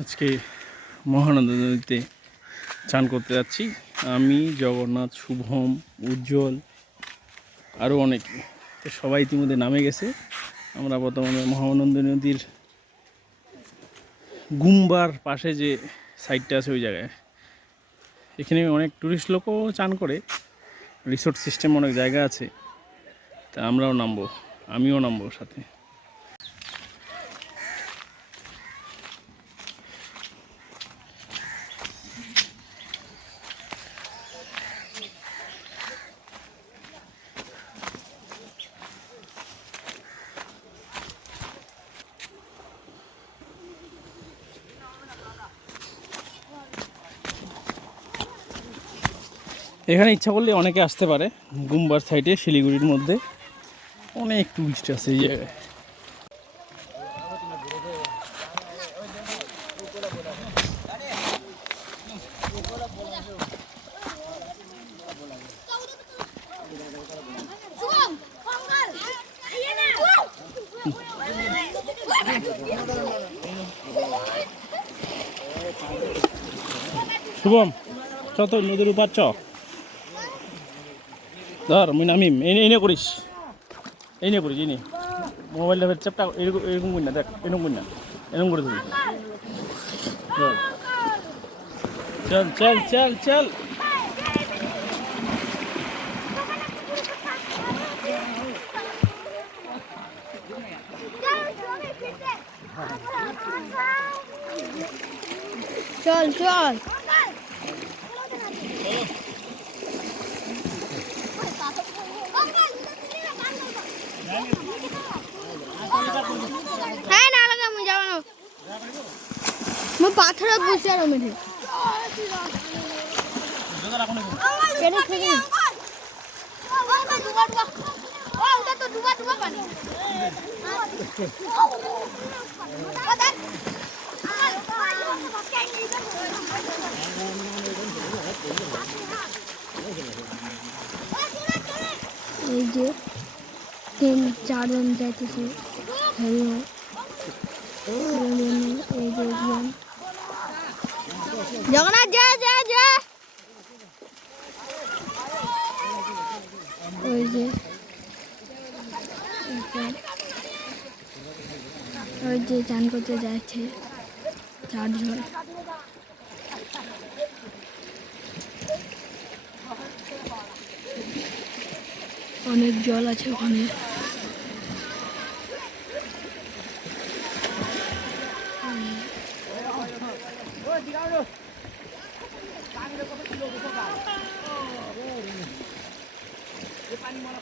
আজকে মহানন্দা নদীতে চান করতে যাচ্ছি। আমি, জগন্নাথ, শুভম, উজ্জ্বল আরও অনেক। তো সবাই ইতিমধ্যে নামে গেছে। আমরা বর্তমানে মহানন্দ নদীর গুম্বার পাশে যে সাইডটা আছে ওই জায়গায়। এখানে অনেক টুরিস্ট লোকও চান করে। রিসোর্ট সিস্টেম অনেক জায়গা আছে। তা আমরাও নামবো। আমিও নামবো সাথে। এখানে ইচ্ছা করলে অনেকে আসতে পারে, গুম্বার সাইডে শিলিগুড়ির মধ্যে। অনেক টুরিস্ট আছে এই জায়গায়। শুভম, চ তো, নদীর উপার চ। ধর মুই নামিম এই নে- এই নিয়ে করিস এই নিয়ে করিস এই নিয়ে মোবাইলটা ফের চাপটা এরকম এরকম করি না দেখ এরকম করি না এরকম করে দিবি ধর। চল চল চল চল চল চল মো পাথরত বসে আর থেকে এই যে তিন চারজন যাইতেছে হ্যালো। জগন্নাথ যা যা যা ওই যে ওই যে চান করতে যাচ্ছে, চারজন। অনেক জল আছে ওখানে।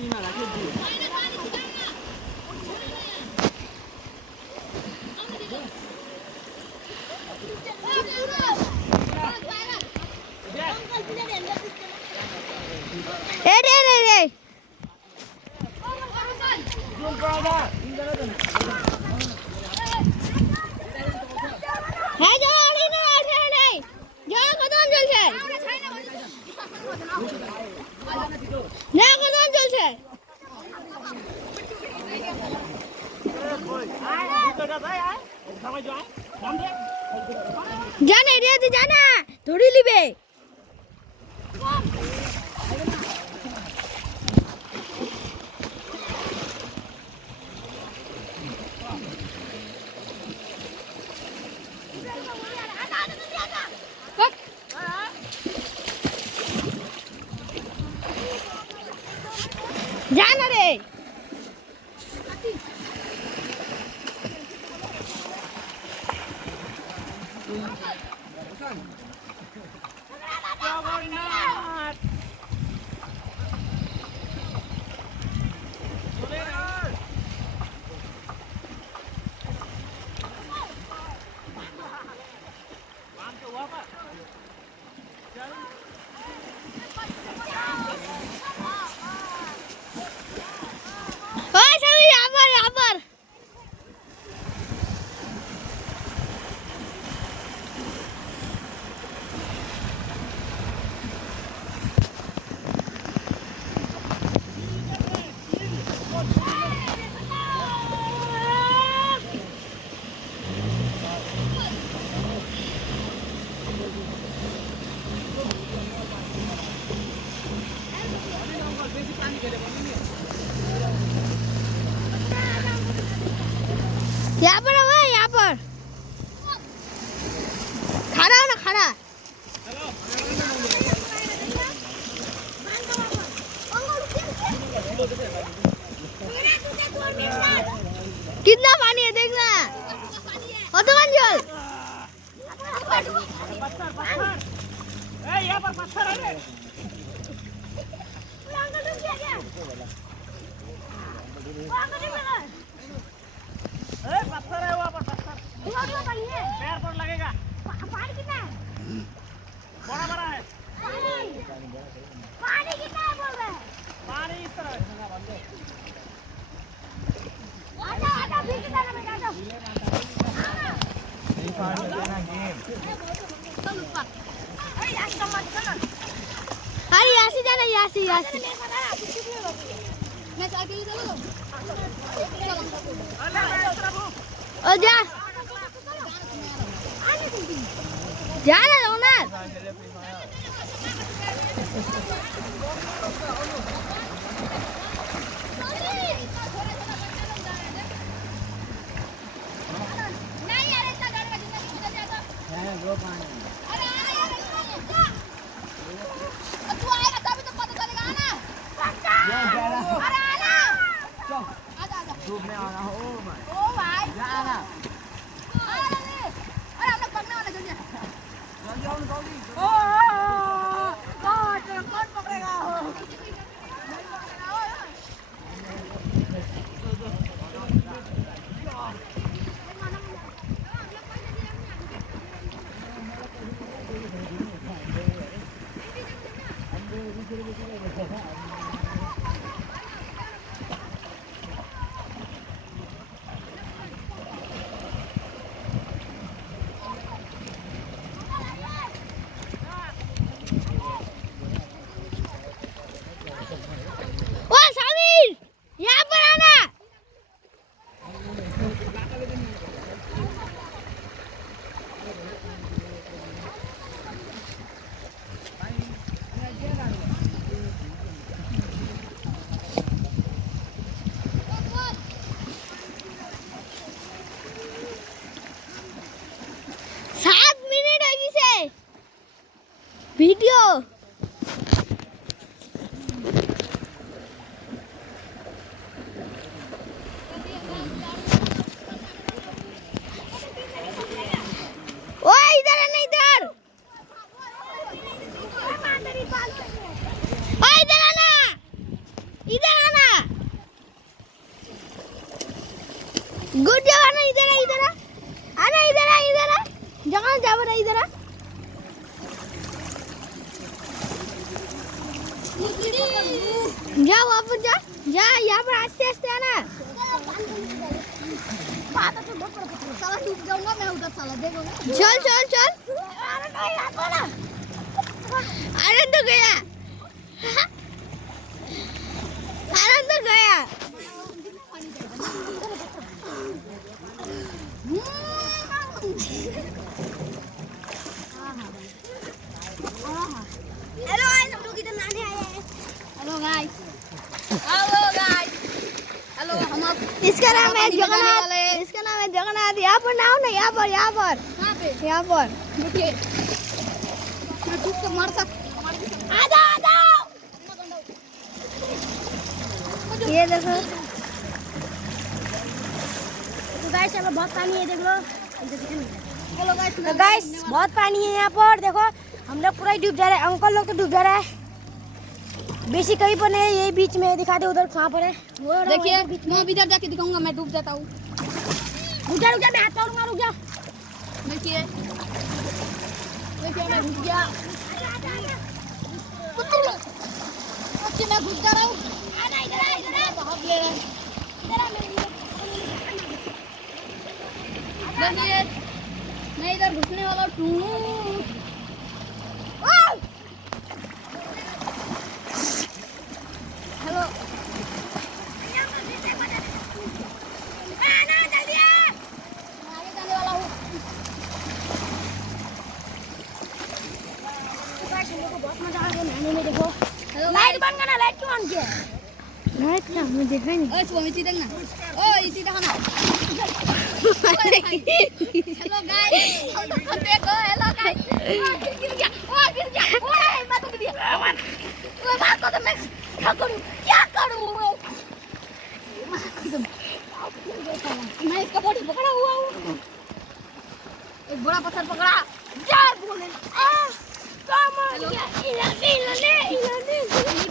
นี่มาแล้วที่ জানা রে জানা ধরে নিবে। Yawan na! Jana, Donald. Yeah, yeah. Go, man. Oh! যা বাবু, যা যা ইয়া পর আস্তে আস্তে আনা। চল চল চল। আনন্দ গয়া। আনন্দ গয়া। इसका नाम है जगन्नाथ इसका नाम है जगन्नाथ यहाँ पर नाव ना यहाँ पर यहाँ पर कहाँ पे यहाँ पर देखिए मैं डूब के मर सकता आ जाओ आ जाओ ये देखो गाइस चलो बहुत पानी है देख लो इधर दिख नहीं रहा। बोलो गाइस तो गाइस बहुत पानी है यहाँ पर देखो हम लोग पूरा ही डूब जा रहे हैं अंकल लोग तो डूब जा रहा है बेसी कहीं पर नहीं है यही बीच में दिखा दे उधर कहाँ पर है? वो देखिए बीच में। इधर जाके दिखाऊँगा मैं डूब जाता हूँ। रुक जा रुक जा मैं हाथ पकड़ूँगा रुक जा। देखिए। देखिए मैं घुस गया। ओके मैं घुस जा रहा हूँ। तो हम ले रहे हैं। देखिए मैं इधर घुसने वाला हूँ। लाइट क्या मुझे देखा नहीं ओए सुबह इसी देखना ओ इसी देखना हेलो गाइस देखो हेलो गाइस गिर गया ओ गिर गया ओए मैं तो गिर गया ओए मार को तो मैं क्या करूं क्या करूं मैं इसका बॉडी पकड़ा हुआ हूँ एक बड़ा पत्थर पकड़ा चार बोले आ कम इलाने इलाने इलाने यूट्यूब बना रहे रे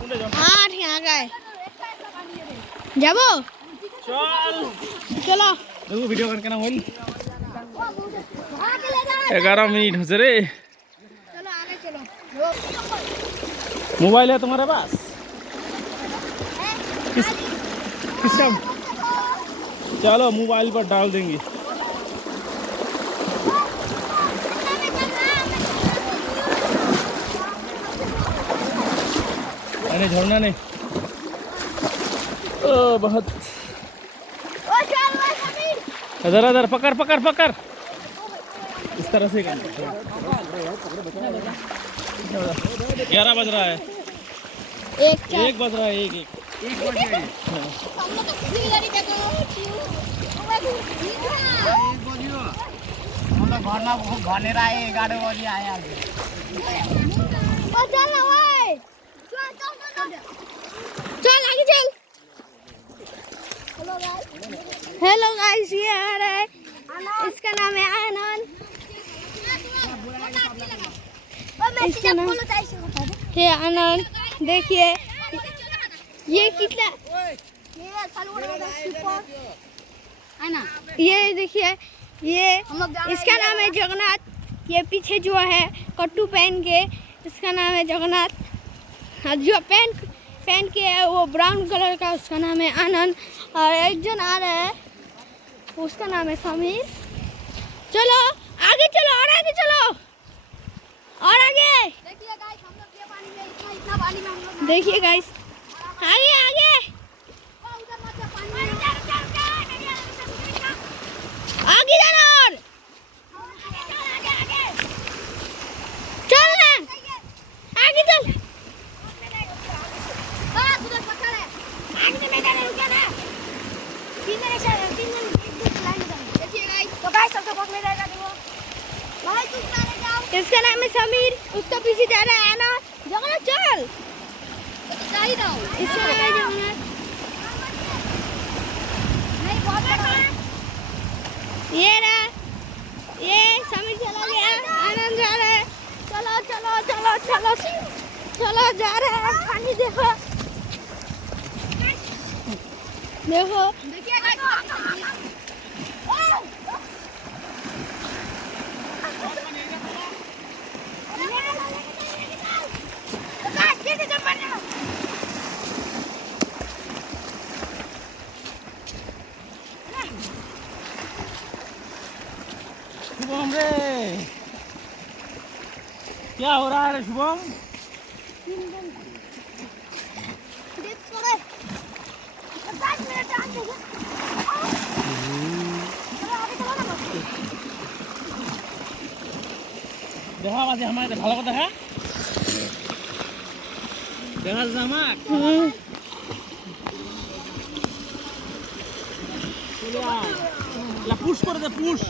কোনটা যাবো হ্যাঁ ঠিক আগায় যাবো চল চলো দেখো ভিডিও কার কেন হইল आगे ले जा এগারো মিনিট হচ্ছে রে चलो आगे चलो मोबाइल है तुम्हारे पास किस किसका चलो मोबाइल पर डाल देंगे अरे झरना नहीं। ओ बहुत। ओ चल इधर इधर पकड़ पकड़ पकड़। इस तरह से करना ग्यारह बज रहा है। एक एक बज रहा है एक एक। हम लोग तो खुली गाड़ी देखो ओ चल। ना भाई चल आगे चल। हेलो गाइस ये आ रहा है। इसका नाम है आनंद। इसका नाम है आनंद। देखिए ये कितना ये देखिए ये इसका नाम है जगन्नाथ। ये पीछे जो है कट्टू पहन के इसका नाम है जगन्नाथ। जो पहन पहन के है वो ब्राउन कलर का उसका नाम है आनंद। और एक जन आ रहा है उसका नाम है समीर। चलो आगे चलो और आगे चलो। और आगे। देखिए गाइस हम लोग ये पानी में चलो चलो चलो चलो जा रहा है पानी देखो देखो देखिए गाइस शुभम रे क्या हो रहा है शुभम? দেখা মাঝে আমার এটা ভালো কথা হ্যাঁ দেখা যাচ্ছে আমার পুশ করে দে পুশ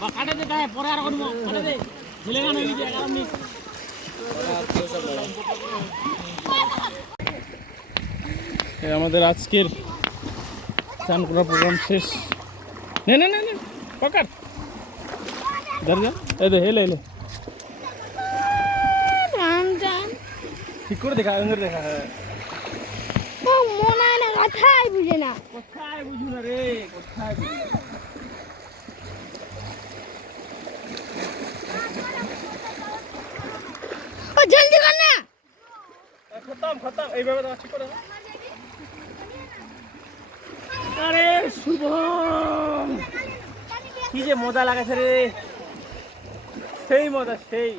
বা কাটে দে পরে আর কোনো কাটে দে আমাদের আজকের চান করার প্রোগ্রাম শেষ। নে নে নে পকার। ধর যা এই দে হেলে হেলে ঠিক করে দেখা আঙ্গুর দেখা হ্যাঁ। ও মনে হয় না কথাই বুঝে না। কোথায় বুঝু না রে কোথায় বুঝু না? ও জলদি কর না এইভাবে আরে শুভ কি যে মজা লাগাছে রে। সেই মজা সেই।